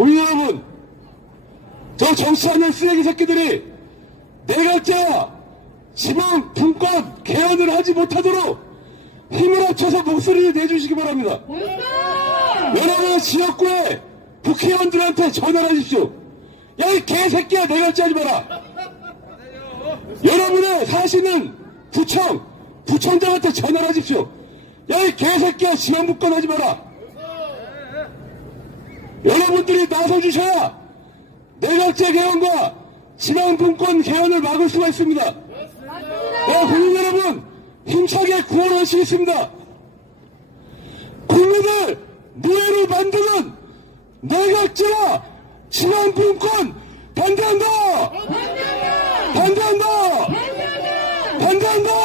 국민 여러분, 저 정치하는 쓰레기 새끼들이 내각자 지방 분권 개헌을 하지 못하도록 힘을 합쳐서 목소리를 내주시기 바랍니다. 여러분의 지역구에 국회의원들한테 전화를 하십시오. 야, 이 개새끼야, 내각자 하지 마라. 여러분의 사시는 구청, 구청장한테 전화를 하십시오. 야, 이 개새끼야, 지방 분권 하지 마라. 여러분들이 나서주셔야 내각제 개헌과 지방분권 개헌을 막을 수가 있습니다. 네, 국민 여러분 힘차게 구원하시겠습니다. 국민을 노예로 만드는 내각제와 지방분권 반대한다! 반대한다! 반대한다!